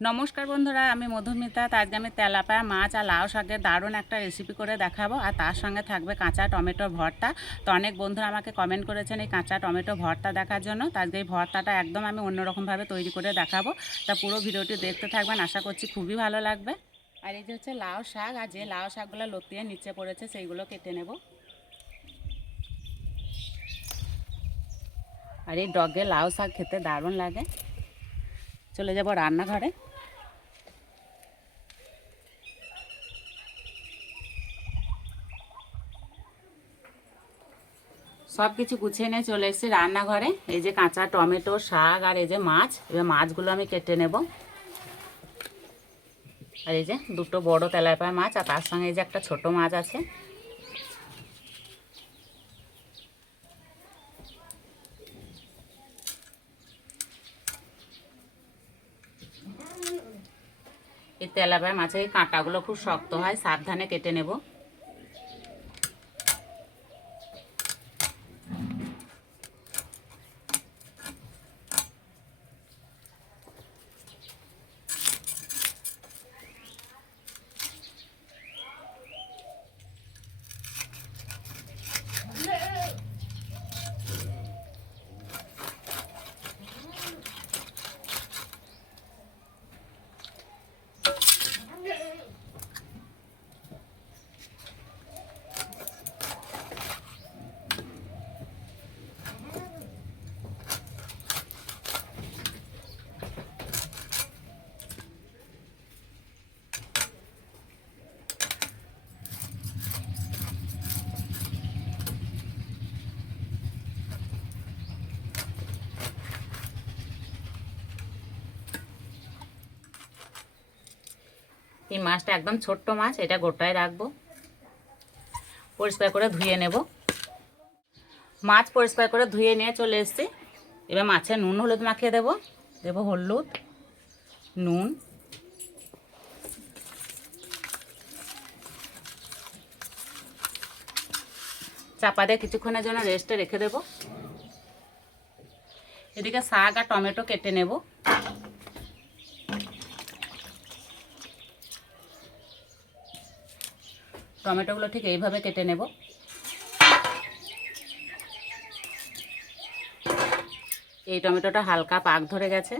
নমস্কার বন্ধুরা, আমি মধুমিতা। আজকে আমি তেলাপিয়া মাছ আর লাউ শাকের দারুণ একটা রেসিপি করে দেখাবো। আর তার সঙ্গে থাকবে কাঁচা টমেটো ভর্তা। তো অনেক বন্ধুরা আমাকে কমেন্ট করেছেন এই কাঁচা টমেটো ভর্তা দেখার জন্য। তো আজকে এই ভর্তাটা একদম আমি অন্যরকমভাবে তৈরি করে দেখাবো। তা পুরো ভিডিওটি দেখতে থাকবেন, আশা করছি খুবই ভালো লাগবে। আর এই যে হচ্ছে লাউ শাক, আর যে লাউ শাকগুলো লতিয়ে নিচে পড়েছে সেইগুলো কেটে নেব। আর এই ডগে লাউ শাক খেতে দারুণ লাগে। চলে যাব রান্নাঘরে। সব কিছু গুছিয়ে নিয়ে চলে এসেছি রান্নাঘরে। এই যে কাঁচা টমেটো, শাক আর এই যে মাছ। এবার মাছগুলো আমি কেটে নেব। আর এই যে দুটো বড় তেলাপিয়া মাছ, আর তার সঙ্গে এই যে একটা ছোট মাছ আছে। এই তেলাপিয়া মাছের এই কাঁটাগুলো খুব শক্ত হয়, সাবধানে কেটে নেব। এই মাছটা একদম ছোট্ট মাছ, এটা গোটায় রাখবো। পরিষ্কার করে ধুয়ে নেব। মাছ পরিষ্কার করে ধুয়ে নিয়ে চলে এসেছি। এবার মাছে নুন হলুদ মাখিয়ে দেব। দেব হলুদ, নুন, চাপা দিয়ে কিছুক্ষণের জন্য রেস্টে রেখে দেব। এদিকে শাক আর টমেটো কেটে নেব। টমেটোগুলো ঠিক এইভাবে কেটে নেব। এই টমেটোটা হালকা পাক ধরে গেছে।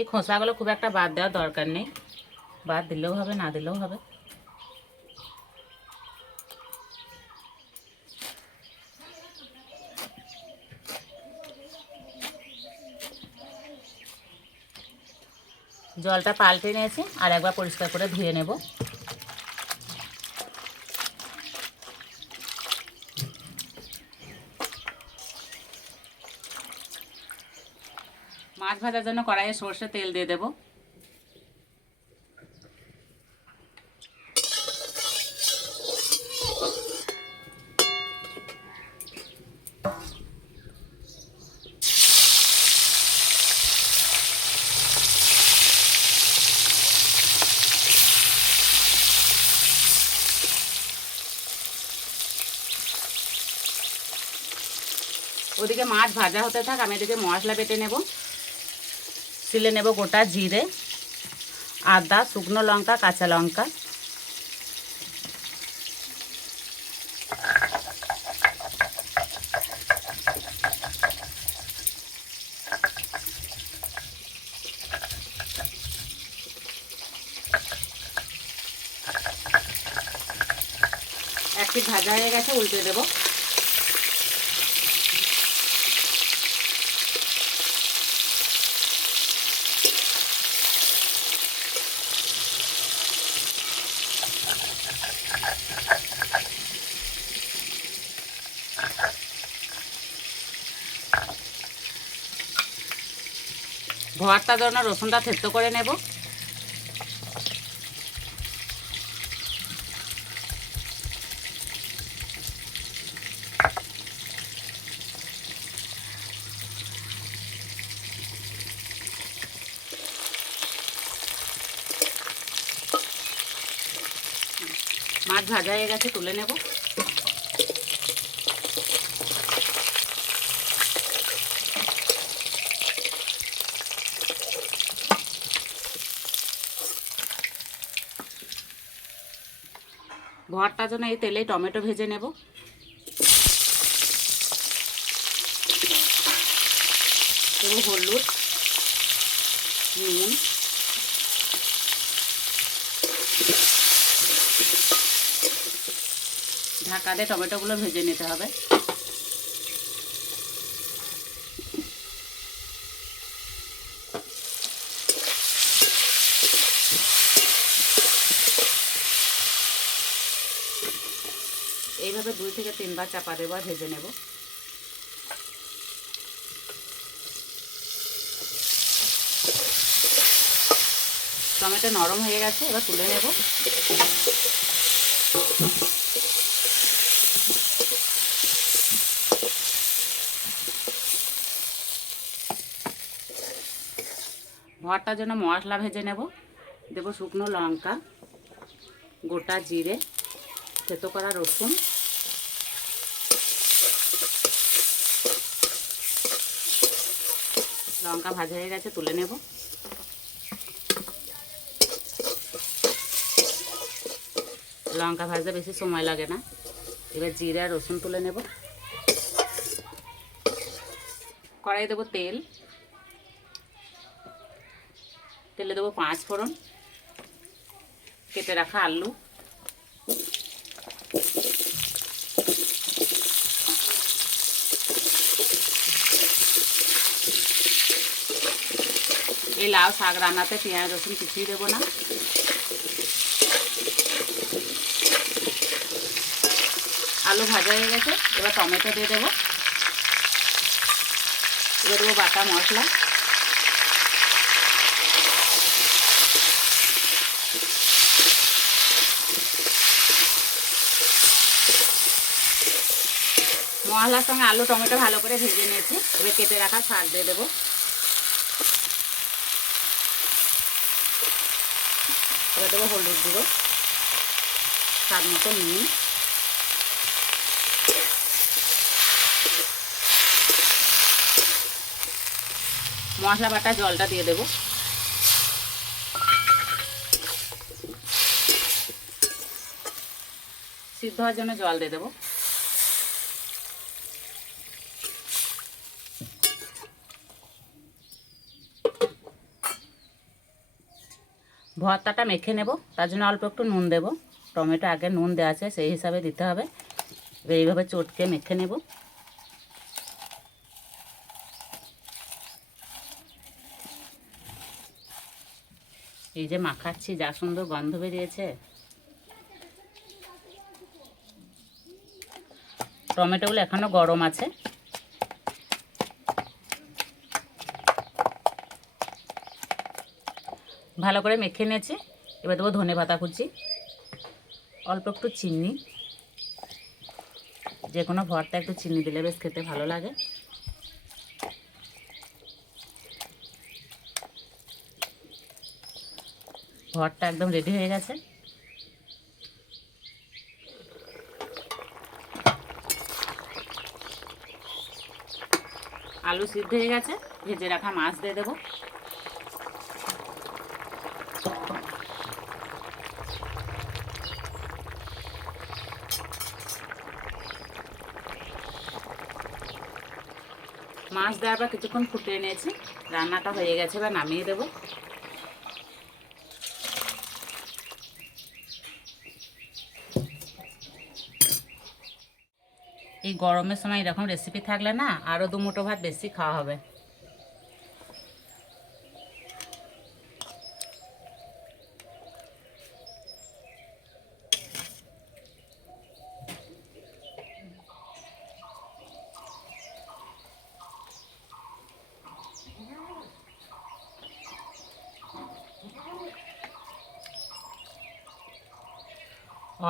এই খোসাগুলো খুব একটা বাদ দেওয়ার দরকার নেই, বাদ দিলেও হবে, না দিলেও হবে। জলটা পাল্টে নিয়েছি, আর একবার পরিষ্কার করে ধুয়ে নেব। মাছ ভাজার জন্য কড়াইয়ে সর্ষে তেল দিয়ে দেব। ওদিকে মাছ ভাজা হতে থাক, আমি এদিকে মশলা বেটে নেব। সিলে নেব গোটা জিরে, আদা, শুকনো লঙ্কা, কাঁচা লঙ্কা। এক পিঠ ভাজা হয়ে গেছে, উল্টে দেব। ভর্তার জন্য রসুনটা থেতো করে নেব। মাছ ভাজা হয়ে গেছে, তুলে নেব। ভর্তার জন্য এই তেলেই টমেটো ভেজে নেব। দেবো হলুদ, নুন, ঢাকা দিয়ে টমেটোগুলো ভেজে নিতে হবে। এইভাবে 2 থেকে 3 বার চাপা দেবো আর ভেজে নেব। টমেটো নরম হয়ে গেছে, এবার তুলে নেব। ভর্তার জন্য মশলা ভেজে নেব। দেব শুকনো লঙ্কা, গোটা জিরে, থেতো করা রসুন, লঙ্কা ভাজা হয়ে গেছে, তুলে নেব। লঙ্কা ভাজতে বেশি সময় লাগে না। এবার জিরে আর রসুন তুলে নেব। কড়াই দেবো তেল, তেলে দেবো 5 ফোড়ন, কেটে রাখা আলু, এই লাউ শাক রান্নাতে পেঁয়াজ রসুন কিছুই দেবো না। আলু ভাজা হয়ে গেছে, এবার টমেটো দিয়ে দেবো। এবার দেবো বাটা মশলা, মশলার সঙ্গে আলু টমেটো ভালো করে ভেজে নিয়েছি। এবার কেটে রাখা শাক দিয়ে দেবো। এবার দেবো হলুদ গুঁড়ো, স্বাদ মতো নুন, মশলা বাটা জলটা দিয়ে দেবো। সিদ্ধ হওয়ার জন্য জল দিয়ে দেবো। ভর্তাটা মেখে নেব, তার জন্য অল্প একটু নুন দেব। টমেটো আগে নুন দেওয়া আছে, সেই হিসাবে দিতে হবে। এবার এইভাবে চটকে মেখে নেব। এই যে মাখাচ্ছি, যা সুন্দর গন্ধ বেরিয়েছে। টমেটোগুলো এখনও গরম আছে। ভালো করে মেখে নিয়েছি। এবার দেবো ধনেপাতা কুচি, অল্প একটু চিনি। যে কোনো ভর্তা একটু চিনি দিলে বেশ খেতে ভালো লাগে। ভর্তা একদম রেডি হয়ে গেছে। আলু সিদ্ধ হয়ে গেছে, ভেজে রাখা মাছ দিয়ে দেবো। মাছ দেওয়ার পর কিছুক্ষণ ফুটিয়ে নিয়েছি, রান্নাটা হয়ে গেছে। এবার নামিয়ে দেবো। এই গরমের সময় এরকম রেসিপি থাকলে না আরও 2 মুঠো ভাত বেশি খাওয়া হবে।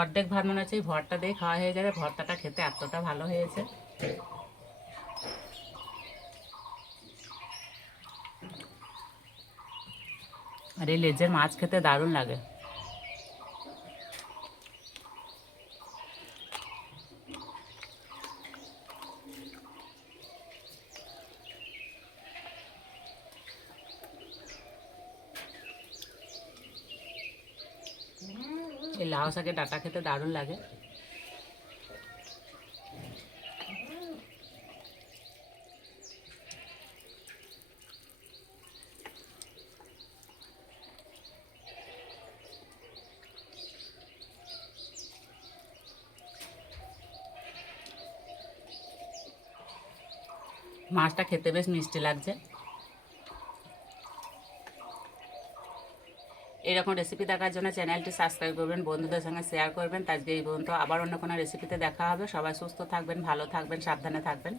অর্ধেক ভাত মনে হচ্ছে এই ভর্তা দিয়ে খাওয়া হয়ে যাবে। ভর্তাটা খেতে এতটা ভালো হয়েছে। আর এই লেজের মাছ খেতে দারুণ লাগে। এই লাউ শাকের ডাঁটা খেতে দারুণ লাগে। মাছটা খেতে বেশ মিষ্টি লাগছে। এরকম রেসিপি দেখার জন্য চ্যানেলটি সাবস্ক্রাইব করবেন, বন্ধুদের সঙ্গে শেয়ার করবেন। আজকে এই পর্যন্ত, আবার অন্য কোনো রেসিপিতে দেখা হবে। সবাই সুস্থ থাকবেন, ভালো থাকবেন, সাবধানে থাকবেন।